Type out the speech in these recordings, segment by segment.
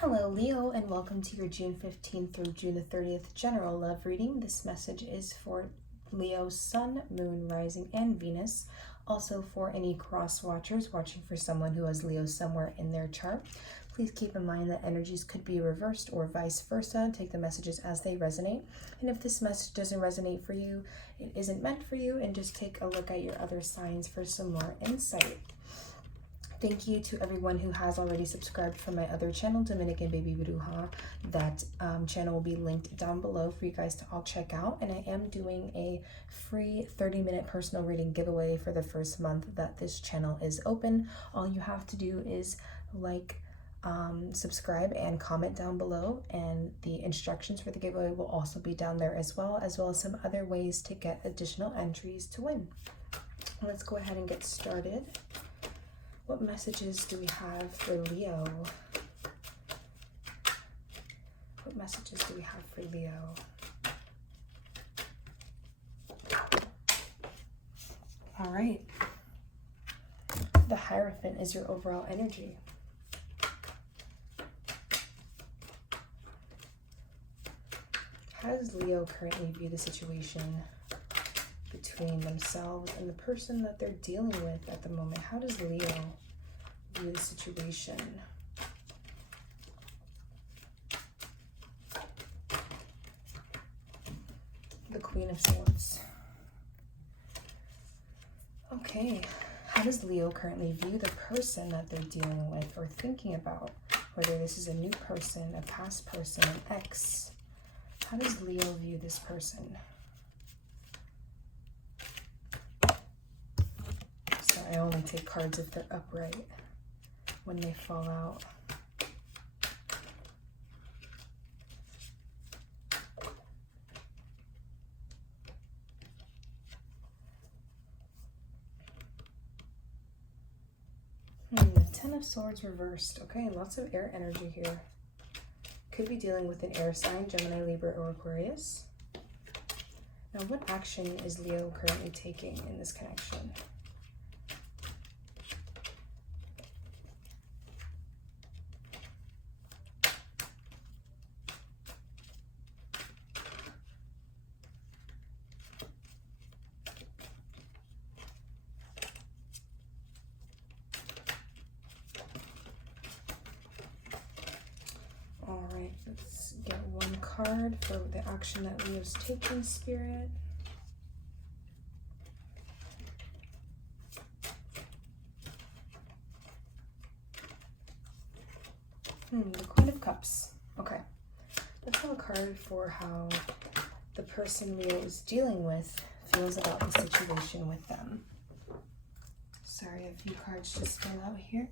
Hello Leo, and welcome to your June 15th through June the 30th general love reading. This message is for Leo's Sun, Moon, Rising, and Venus. Also for any cross watchers watching for someone who has Leo somewhere in their chart. Please keep in mind that energies could be reversed or vice versa. Take the messages as they resonate. And if this message doesn't resonate for you, it isn't meant for you, and just take a look at your other signs for some more insight. Thank you to everyone who has already subscribed from my other channel, Dominican Baby Bruja. That channel will be linked down below for you guys to all check out. And I am doing a free 30-minute personal reading giveaway for the first month that this channel is open. All you have to do is subscribe and comment down below, and the instructions for the giveaway will also be down there as well as some other ways to get additional entries to win. Let's go ahead and get started. What messages do we have for Leo? What messages do we have for Leo? All right. The Hierophant is your overall energy. How does Leo currently view the situation between themselves and the person that they're dealing with at the moment? How does Leo view the situation? The Queen of Swords. Okay, how does Leo currently view the person that they're dealing with or thinking about? Whether this is a new person, a past person, an ex. How does Leo view this person? I only take cards if they're upright when they fall out. The Ten of Swords reversed. Okay, lots of air energy here. Could be dealing with an air sign, Gemini, Libra, or Aquarius. Now, what action is Leo currently taking in this connection? All right, let's get one card for the action that Leo's taking, Spirit. The Queen of Cups. Okay, let's have a card for how the person Leo is dealing with feels about the situation with them. Sorry, a few cards just fell out here.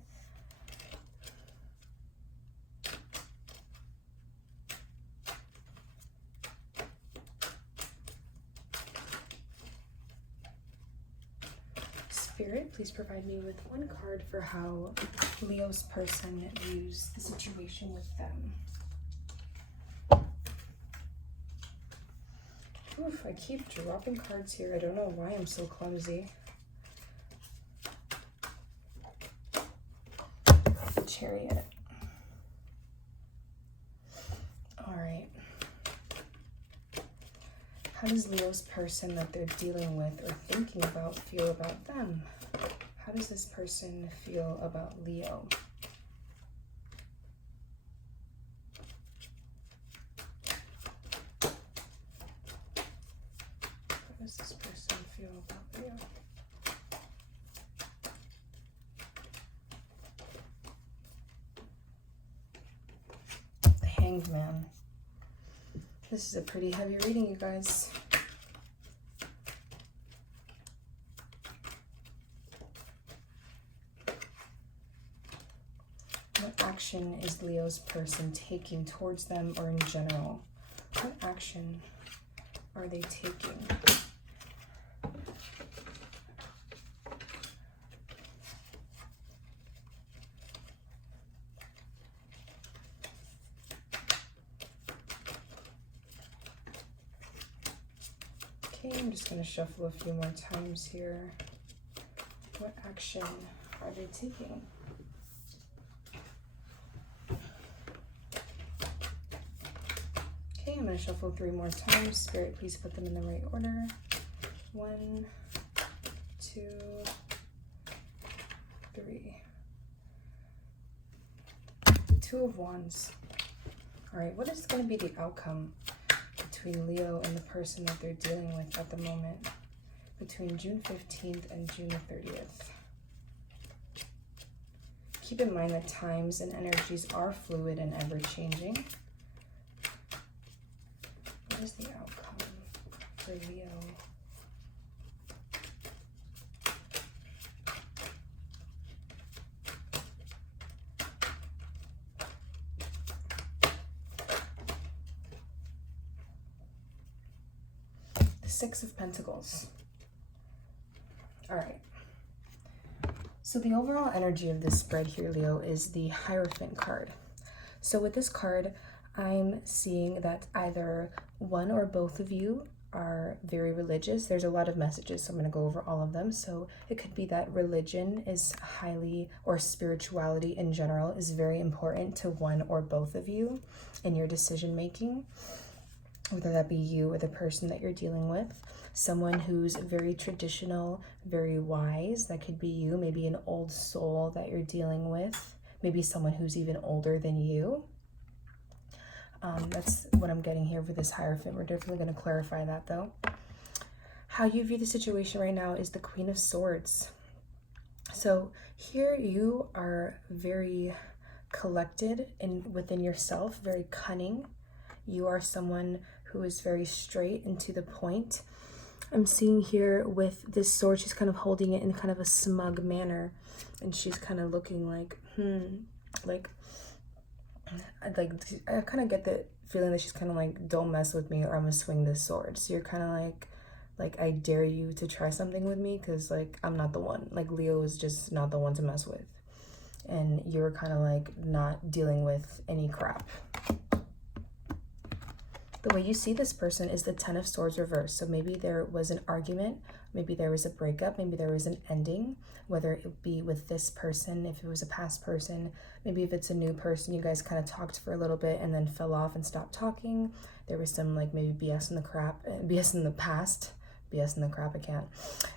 Spirit, please provide me with one card for how Leo's person views the situation with them. Oof, I keep dropping cards here. I don't know why I'm so clumsy. Chariot. All right. How does Leo's person that they're dealing with or thinking about feel about them? How does this person feel about Leo? How does this person feel about Leo? The Hanged Man. This is a pretty heavy reading, you guys. What action is Leo's person taking towards them or in general? What action are they taking? I'm just going to shuffle a few more times here. What action are they taking? to shuffle 3 more times. Spirit, please put them in the right order. 1, 2, 3. The Two of Wands. All right, what is going to be the outcome between Leo and the person that they're dealing with at the moment between June 15th and June the 30th? Keep in mind that times and energies are fluid and ever-changing. What is the outcome for Leo? The Six of Pentacles. All right. So the overall energy of this spread here, Leo, is the Hierophant card. So with this card, I'm seeing that either one or both of you are very religious. There's a lot of messages, so I'm going to go over all of them. So it could be that religion is highly, or spirituality in general is very important to one or both of you in your decision making, whether that be you or the person that you're dealing with. Someone who's very traditional, very wise, that could be you. Maybe an old soul that you're dealing with. Maybe someone who's even older than you. That's what I'm getting here for this Hierophant. We're definitely going to clarify that though. How you view the situation right now is the Queen of Swords. So here you are very collected and within yourself, very cunning. You are someone who is very straight and to the point. I'm seeing here with this sword, she's kind of holding it in kind of a smug manner. And she's kind of looking like, like I kind of get the feeling that she's kind of like, don't mess with me or I'm gonna swing this sword. So you're kind of like I dare you to try something with me because like I'm not the one. Like Leo is just not the one to mess with. And you're kind of like not dealing with any crap. The way you see this person is the Ten of Swords reversed. So maybe there was an argument, maybe there was a breakup, maybe there was an ending, whether it be with this person, if it was a past person, maybe if it's a new person, you guys kind of talked for a little bit and then fell off and stopped talking. There was some like maybe BS in the crap, BS in the past, BS in the crap, I can't.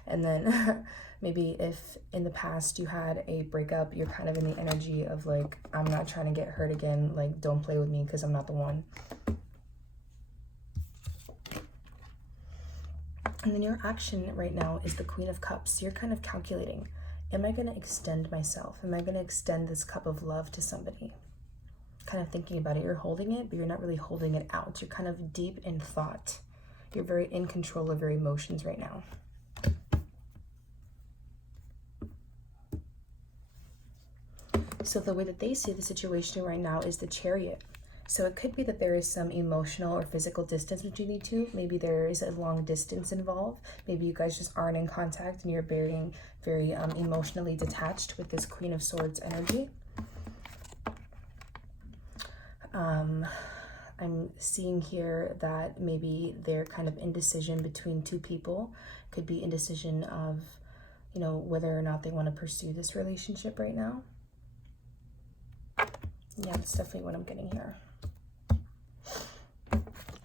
And then maybe if in the past you had a breakup, you're kind of in the energy of like, I'm not trying to get hurt again, like don't play with me because I'm not the one. And then your action right now is the Queen of Cups. You're kind of calculating, am I going to extend myself? Am I going to extend this cup of love to somebody? Kind of thinking about it. You're holding it, but you're not really holding it out. You're kind of deep in thought. You're very in control of your emotions right now. So the way that they see the situation right now is the Chariot. So it could be that there is some emotional or physical distance between you two. Maybe there is a long distance involved. Maybe you guys just aren't in contact and you're being very emotionally detached with this Queen of Swords energy. I'm seeing here that maybe they're kind of indecision between two people. Could be indecision of, you know, whether or not they want to pursue this relationship right now. Yeah, that's definitely what I'm getting here.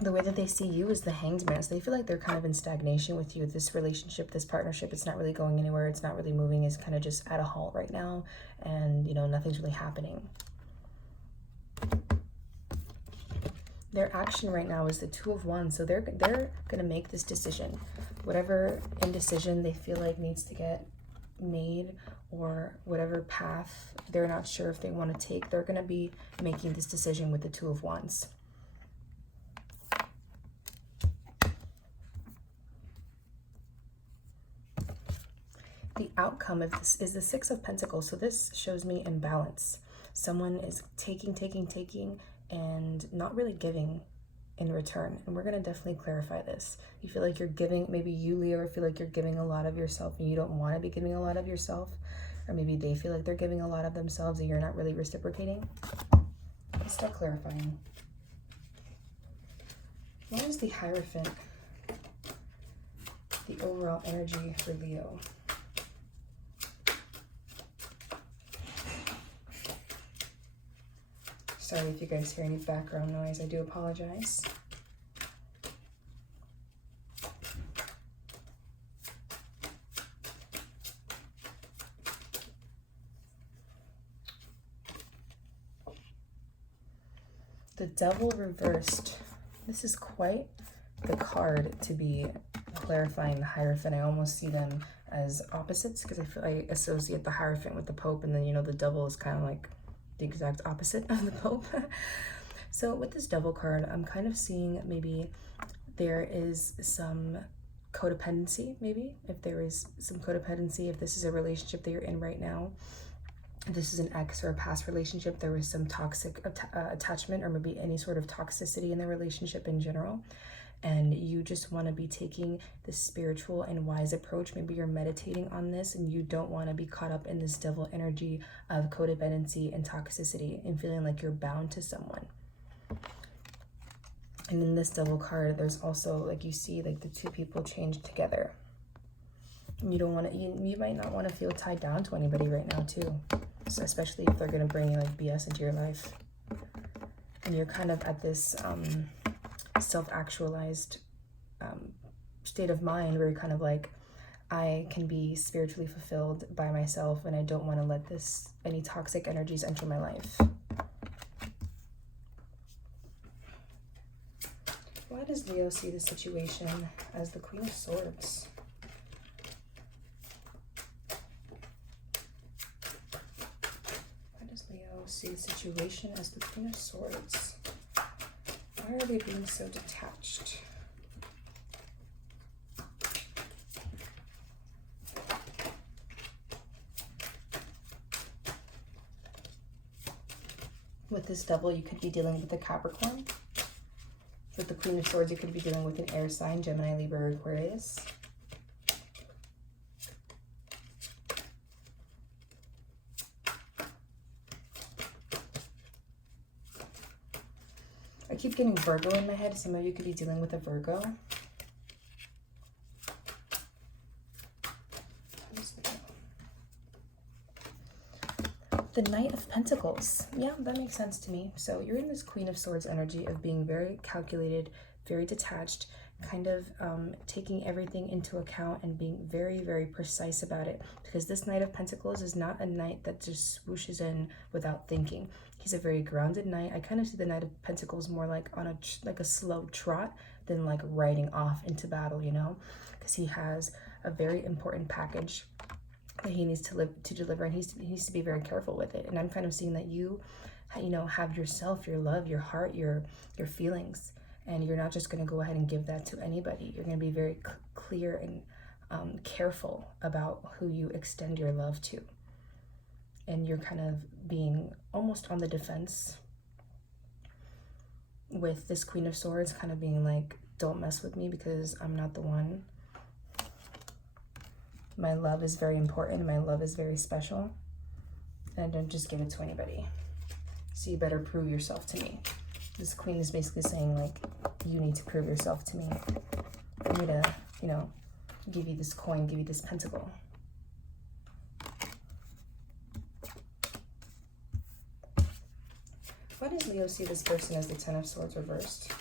The way that they see you is the Hanged Man. So they feel like they're kind of in stagnation with you. This relationship, this partnership, it's not really going anywhere. It's not really moving. It's kind of just at a halt right now. And, you know, nothing's really happening. Their action right now is the Two of Wands. So they're going to make this decision. Whatever indecision they feel like needs to get made, or whatever path they're not sure if they want to take, they're going to be making this decision with the Two of Wands. The outcome of this is the Six of Pentacles. So this shows me imbalance. Someone is taking, and not really giving in return. And we're going to definitely clarify this. You feel like you're giving, maybe you, Leo, feel like you're giving a lot of yourself and you don't want to be giving a lot of yourself. Or maybe they feel like they're giving a lot of themselves and you're not really reciprocating. Let's start clarifying. What is the Hierophant? The overall energy for Leo. Sorry if you guys hear any background noise. I do apologize. The Devil reversed. This is quite the card to be clarifying the Hierophant. I almost see them as opposites because I associate the Hierophant with the Pope, and then, you know, the Devil is kind of like the exact opposite of the Pope. So with this Devil card, I'm kind of seeing maybe there is some codependency, maybe. If there is some codependency, if this is a relationship that you're in right now, if this is an ex or a past relationship, there was some toxic attachment or maybe any sort of toxicity in the relationship in general. And you just want to be taking the spiritual and wise approach. Maybe you're meditating on this and you don't want to be caught up in this devil energy of codependency and toxicity and feeling like you're bound to someone. And in this Devil card, there's also, like, you see, like, the two people change together. And you don't want to, you might not want to feel tied down to anybody right now, too. So especially if they're going to bring you, like, BS into your life. And you're kind of at this self-actualized state of mind where you're kind of like, I can be spiritually fulfilled by myself and I don't want to let any toxic energies enter my life. Why does Leo see the situation as the Queen of Swords? Why does Leo see the situation as the Queen of Swords? Why are they being so detached? With this Devil, you could be dealing with a Capricorn. With the Queen of Swords, you could be dealing with an air sign, Gemini, Libra, or Aquarius. I keep getting Virgo in my head. Some of you could be dealing with a Virgo. The Knight of Pentacles. Yeah, that makes sense to me. So you're in this Queen of Swords energy of being very calculated, very detached, kind of taking everything into account and being very, very precise about it. Because this Knight of Pentacles is not a knight that just swooshes in without thinking. He's a very grounded knight. I kind of see the Knight of Pentacles more like on a slow trot than like riding off into battle, you know? Because he has a very important package that he needs to deliver, and he needs to be very careful with it. And I'm kind of seeing that you know, have yourself, your love, your heart, your feelings, and you're not just going to go ahead and give that to anybody. You're going to be very clear and careful about who you extend your love to. And you're kind of being almost on the defense with this Queen of Swords, kind of being like, don't mess with me because I'm not the one. My love is very important. My love is very special. And I don't just give it to anybody. So you better prove yourself to me. This Queen is basically saying, like, you need to prove yourself to me for me to, you know, give you this coin, give you this pentacle. Why does Leo see this person as the Ten of Swords reversed?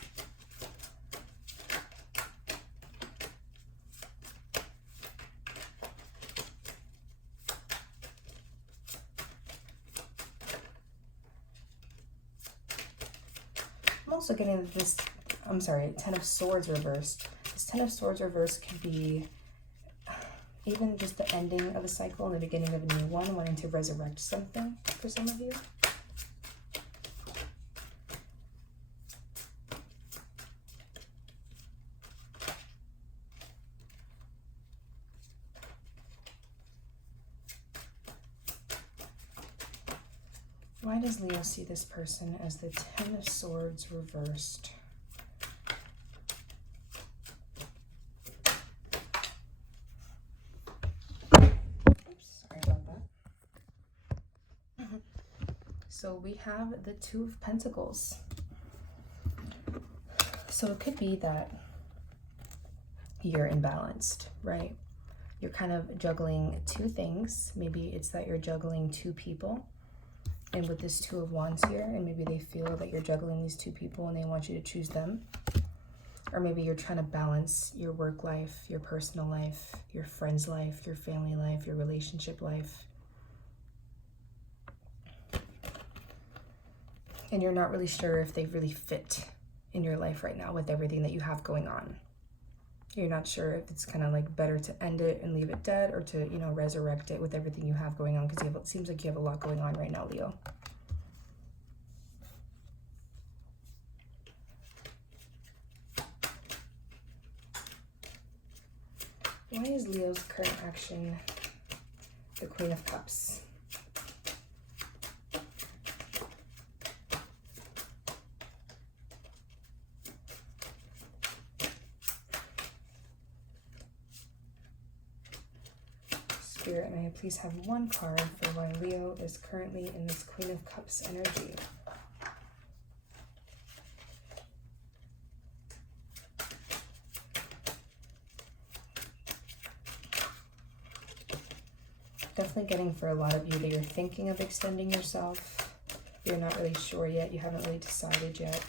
Also getting this, I'm sorry, Ten of Swords reversed. This Ten of Swords reversed could be even just the ending of a cycle and the beginning of a new one, wanting to resurrect something for some of you. Why does Leo see this person as the Ten of Swords reversed? Oops, sorry about that. So we have the Two of Pentacles. So it could be that you're imbalanced, right? You're kind of juggling two things. Maybe it's that you're juggling two people. And with this Two of Wands here, and maybe they feel that you're juggling these two people and they want you to choose them. Or maybe you're trying to balance your work life, your personal life, your friend's life, your family life, your relationship life. And you're not really sure if they really fit in your life right now with everything that you have going on. You're not sure if it's kind of like better to end it and leave it dead, or to, you know, resurrect it with everything you have going on, because it seems like you have a lot going on right now, Leo. Why is Leo's current action the Queen of Cups? Spirit, may I please have one card for why Leo is currently in this Queen of Cups energy? Definitely getting for a lot of you that you're thinking of extending yourself. You're not really sure yet. You haven't really decided yet.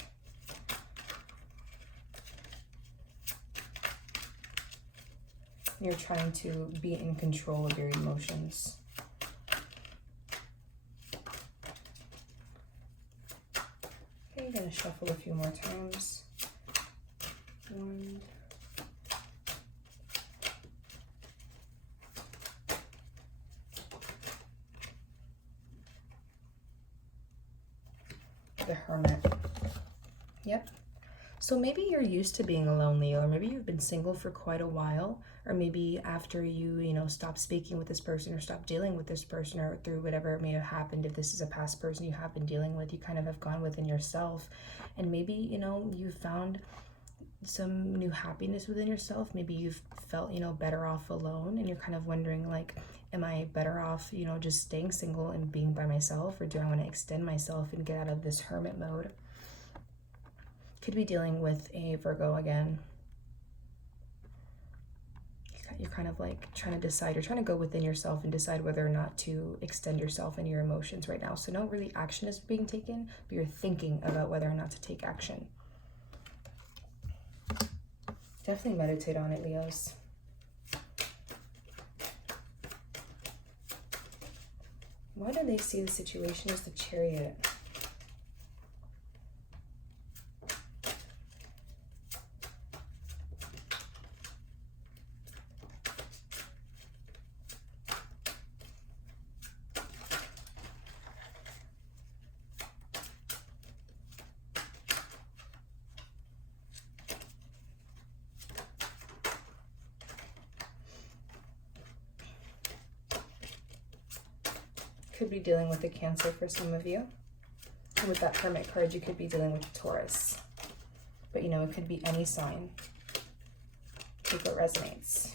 You're trying to be in control of your emotions. Okay, I'm going to shuffle a few more times. One. The Hermit. Yep. So maybe you're used to being alone, Leo, or maybe you've been single for quite a while, or maybe after you know, stop speaking with this person or stop dealing with this person, or through whatever may have happened, if this is a past person you have been dealing with, you kind of have gone within yourself, and maybe, you know, you found some new happiness within yourself. Maybe you've felt, you know, better off alone, and you're kind of wondering, like, am I better off, you know, just staying single and being by myself, or do I want to extend myself and get out of this hermit mode? Could be dealing with a Virgo again. You're kind of like trying to decide, you're trying to go within yourself and decide whether or not to extend yourself and your emotions right now. So no really action is being taken, but you're thinking about whether or not to take action. Definitely meditate on it, Leos. Why do they see the situation as the Chariot? Could be dealing with a Cancer for some of you. And with that Hermit card, you could be dealing with a Taurus. But, you know, it could be any sign. Take what resonates.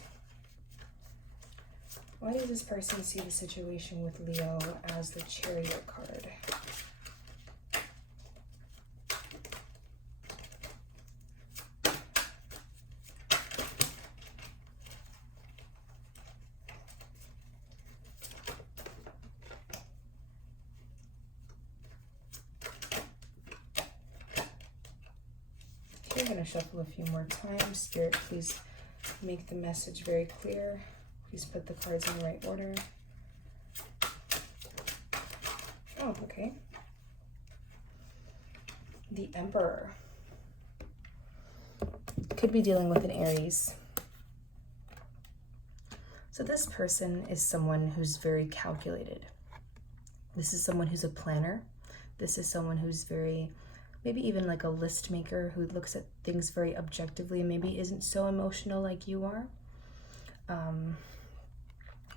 Why does this person see the situation with Leo as the Chariot card? I'm going to shuffle a few more times. Spirit, please make the message very clear. Please put the cards in the right order. Oh, okay. The Emperor. Could be dealing with an Aries. So this person is someone who's very calculated. This is someone who's a planner. This is someone who's very, maybe even like a list maker, who looks at things very objectively and maybe isn't so emotional like you are.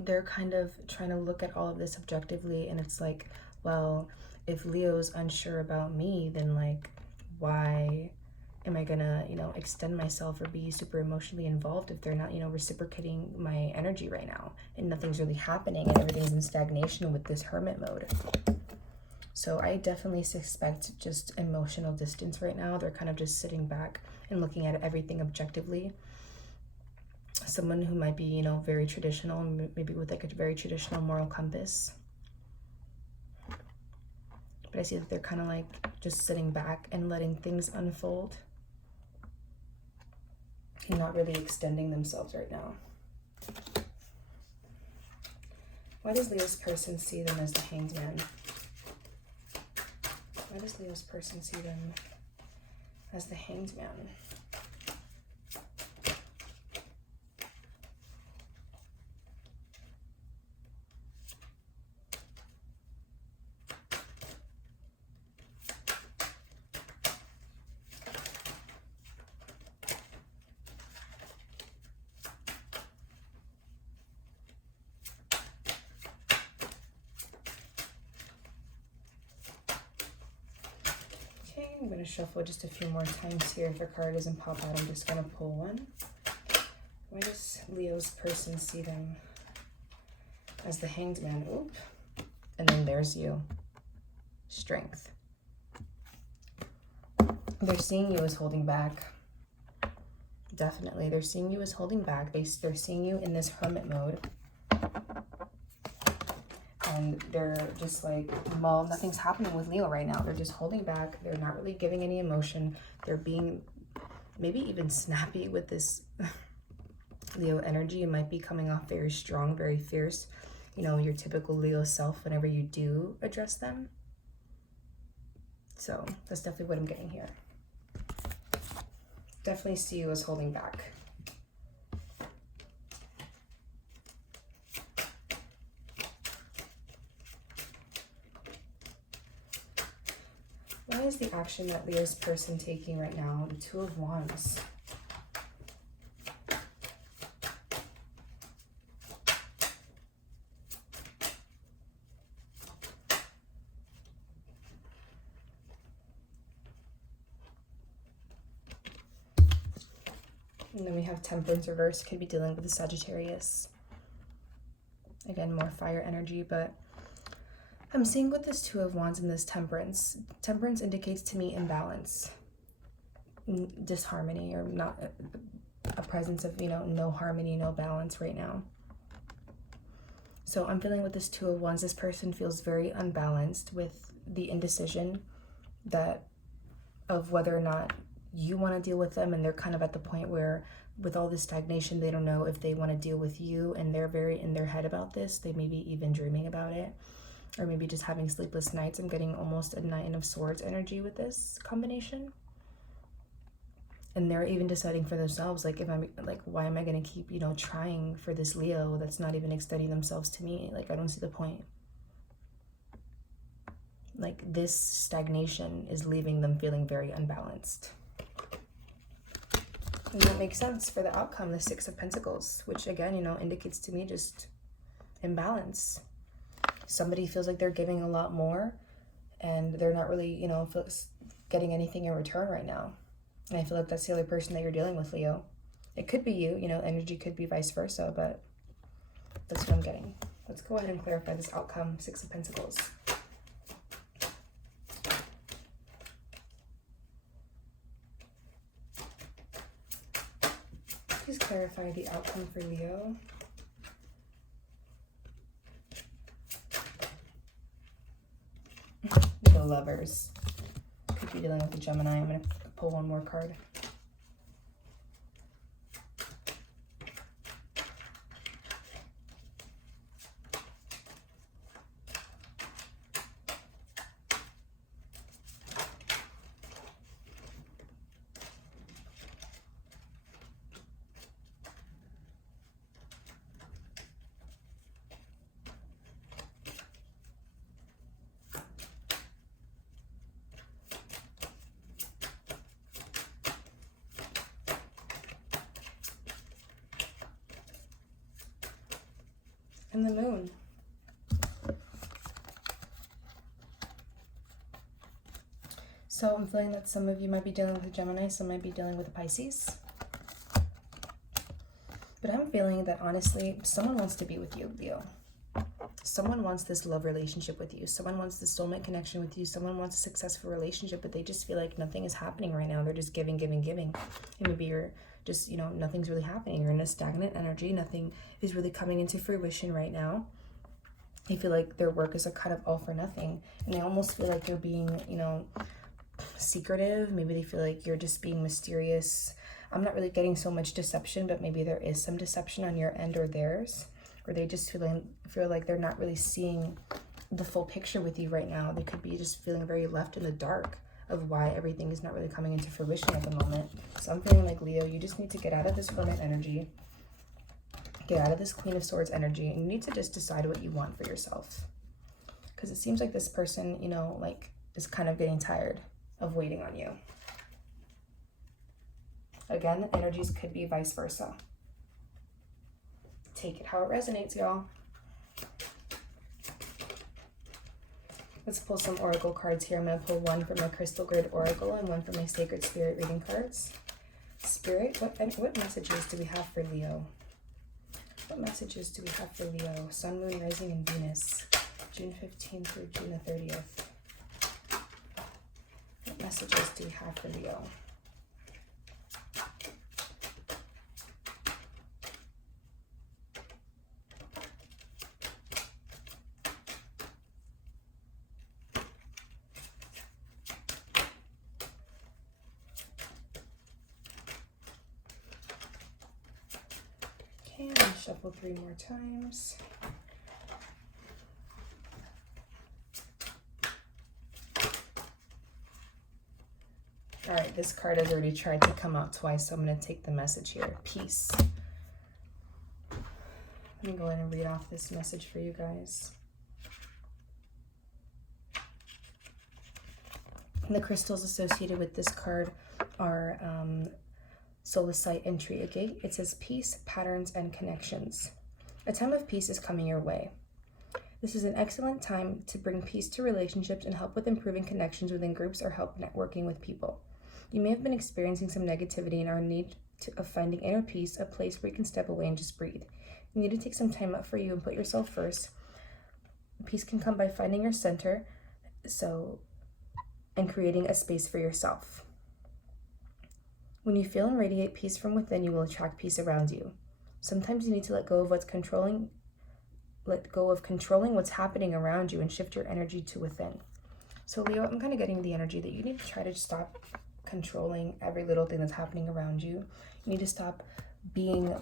They're kind of trying to look at all of this objectively, and it's like, well, if Leo's unsure about me, then like, why am I gonna, you know, extend myself or be super emotionally involved if they're not, you know, reciprocating my energy right now, and nothing's really happening and everything's in stagnation with this hermit mode. So I definitely suspect just emotional distance right now. They're kind of just sitting back and looking at everything objectively. Someone who might be, you know, very traditional, maybe with like a very traditional moral compass. But I see that they're kind of like just sitting back and letting things unfold and not really extending themselves right now. Why does Leo's person see them as the Hanged Man? Why does Leo's person see them as the Hanged Man? I'm going to shuffle just a few more times here. If a card doesn't pop out, I'm just going to pull one. Why does Leo's person see them as the Hanged Man? Oop. And then there's you. Strength. They're seeing you as holding back. Definitely. They're seeing you as holding back. They're seeing you in this hermit mode. And they're just like, well, nothing's happening with Leo right now. They're just holding back. They're not really giving any emotion. They're being maybe even snappy with this Leo energy. You might be coming off very strong, very fierce. You know, your typical Leo self whenever you do address them. So that's definitely what I'm getting here. Definitely see you as holding back. What is the action that Leo's person taking right now? The Two of Wands. And then we have Temperance reverse. Could be dealing with the Sagittarius. Again, more fire energy, but I'm seeing with this Two of Wands and this Temperance. Temperance indicates to me imbalance, disharmony, or not a presence of, you know, no harmony, no balance right now. So I'm feeling with this Two of Wands, this person feels very unbalanced with the indecision that of whether or not you want to deal with them, and they're kind of at the point where with all this stagnation, they don't know if they want to deal with you, and they're very in their head about this. They may be even dreaming about it. Or maybe just having sleepless nights. I'm getting almost a Nine of Swords energy with this combination. And they're even deciding for themselves, like, if I'm like, why am I going to keep, you know, trying for this Leo that's not even extending themselves to me? Like, I don't see the point. Like, this stagnation is leaving them feeling very unbalanced. And that makes sense for the outcome, the Six of Pentacles, which again, you know, indicates to me just imbalance. Somebody feels like they're giving a lot more and they're not really, you know, getting anything in return right now. And I feel like that's the other person that you're dealing with, Leo. It could be you, you know, energy could be vice versa, but that's what I'm getting. Let's go ahead and clarify this outcome, Six of Pentacles. Please clarify the outcome for Leo. The Lovers. Could be dealing with the Gemini. I'm going to pull one more card. And the Moon. So I'm feeling that some of you might be dealing with a Gemini, some might be dealing with a Pisces. But I'm feeling that honestly, someone wants to be with you, Leo. Someone wants this love relationship with you. Someone wants the soulmate connection with you. Someone wants a successful relationship, but they just feel like nothing is happening right now. They're just giving, giving, giving. And maybe you're just, you know, nothing's really happening. You're in a stagnant energy. Nothing is really coming into fruition right now. I feel like their work is a kind of all for nothing. And I almost feel like you're being, you know, secretive. Maybe they feel like you're just being mysterious. I'm not really getting so much deception, but maybe there is some deception on your end or theirs. Or they just feel like they're not really seeing the full picture with you right now. They could be just feeling very left in the dark of why everything is not really coming into fruition at the moment. So I'm feeling like, Leo, you just need to get out of this Hermit energy, get out of this Queen of Swords energy, and you need to just decide what you want for yourself. Because it seems like this person, you know, like, is kind of getting tired of waiting on you. Again, the energies could be vice versa. Take it how it resonates, y'all. Let's pull some oracle cards here. I'm going to pull one from my Crystal Grid Oracle and one from my Sacred Spirit reading cards. Spirit, what messages do we have for Leo? What messages do we have for Leo? Sun, Moon, Rising, and Venus. June 15th through June the 30th. What messages do we have for Leo? Okay, I'm going to shuffle 3 more times. All right, this card has already tried to come out twice, so I'm going to take the message here. Peace. Let me go ahead and read off this message for you guys. And the crystals associated with this card are Solicite and Triagate. It says peace, patterns, and connections. A time of peace is coming your way. This is an excellent time to bring peace to relationships and help with improving connections within groups or help networking with people. You may have been experiencing some negativity and are in need of finding inner peace, a place where you can step away and just breathe. You need to take some time out for you and put yourself first. Peace can come by finding your center, and creating a space for yourself. When you feel and radiate peace from within, you will attract peace around you. Sometimes you need to let go of controlling what's happening around you and shift your energy to within. So Leo, I'm kind of getting the energy that you need to try to stop controlling every little thing that's happening around you. You need to stop being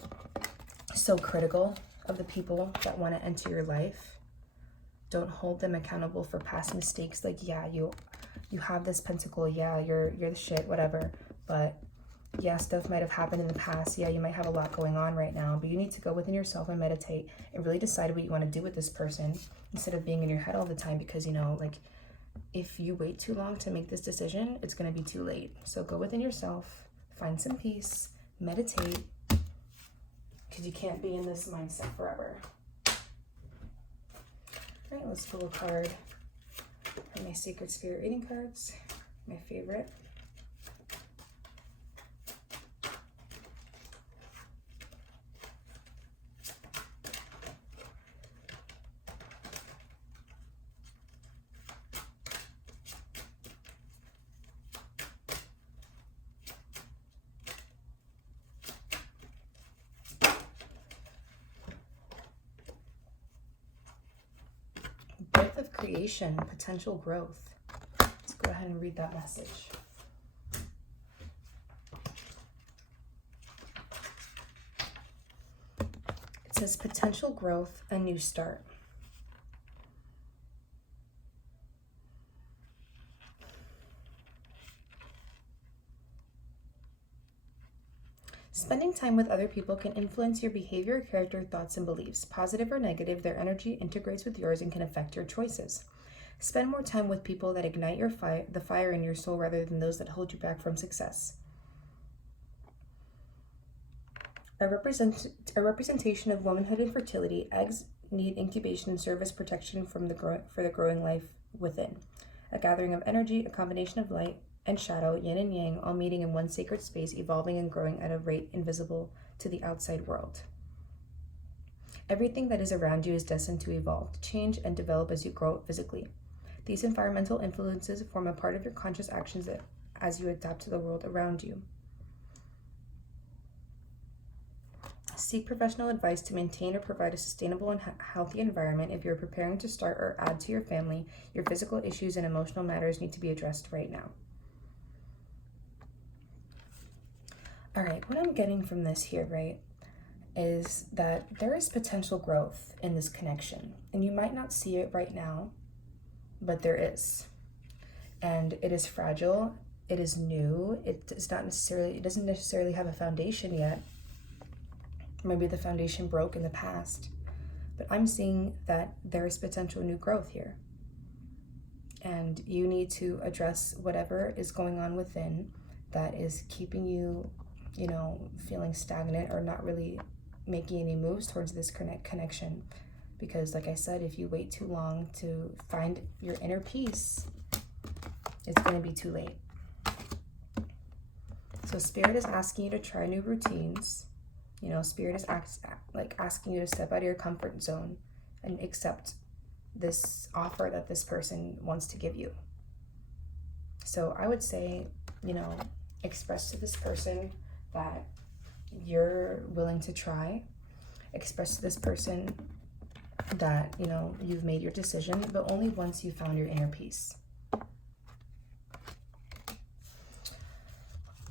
so critical of the people that want to enter your life. Don't hold them accountable for past mistakes. Like, yeah, you have this pentacle, yeah, you're the shit, whatever, but yeah, stuff might have happened in the past. Yeah, you might have a lot going on right now, but you need to go within yourself and meditate and really decide what you want to do with this person instead of being in your head all the time, because, you know, like, if you wait too long to make this decision, it's going to be too late. So go within yourself, find some peace, meditate, because you can't be in this mindset forever. All right, let's pull a card from my Sacred Spirit reading cards, my favorite. Birth of creation, potential growth. Let's go ahead and read that message. It says potential growth, a new start. Spending time with other people can influence your behavior, character, thoughts, and beliefs. Positive or negative, their energy integrates with yours and can affect your choices. Spend more time with people that ignite the fire in your soul rather than those that hold you back from success. A representation of womanhood and fertility. Eggs need incubation and serve as protection for the growing life within. A gathering of energy, a combination of light and shadow, yin and yang, all meeting in one sacred space, evolving and growing at a rate invisible to the outside world. Everything that is around you is destined to evolve, change, and develop as you grow physically. These environmental influences form a part of your conscious actions as you adapt to the world around you. Seek professional advice to maintain or provide a sustainable and healthy environment. If you're preparing to start or add to your family, your physical issues and emotional matters need to be addressed right now. All right, what I'm getting from this here, right, is that there is potential growth in this connection, and you might not see it right now, but there is. And it is fragile, it is new, it doesn't necessarily have a foundation yet. Maybe the foundation broke in the past, but I'm seeing that there is potential new growth here. And you need to address whatever is going on within that is keeping you, feeling stagnant or not really making any moves towards this connection. Because like I said, if you wait too long to find your inner peace, it's going to be too late. So Spirit is asking you to try new routines. Spirit is asking you to step out of your comfort zone and accept this offer that this person wants to give you. So I would say, express to this person that you're willing to try. Express to this person that, you've made your decision, but only once you found your inner peace.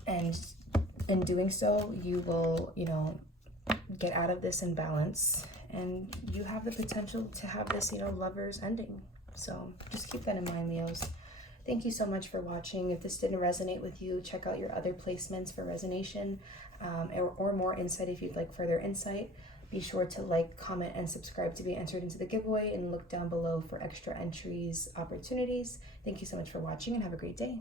And in doing so, you will, get out of this imbalance, and you have the potential to have this, lovers ending. So just keep that in mind, Leos. Thank you so much for watching. If this didn't resonate with you, check out your other placements for resonation, or more insight if you'd like further insight. Be sure to like, comment, and subscribe to be entered into the giveaway, and look down below for extra entries, opportunities. Thank you so much for watching, and have a great day.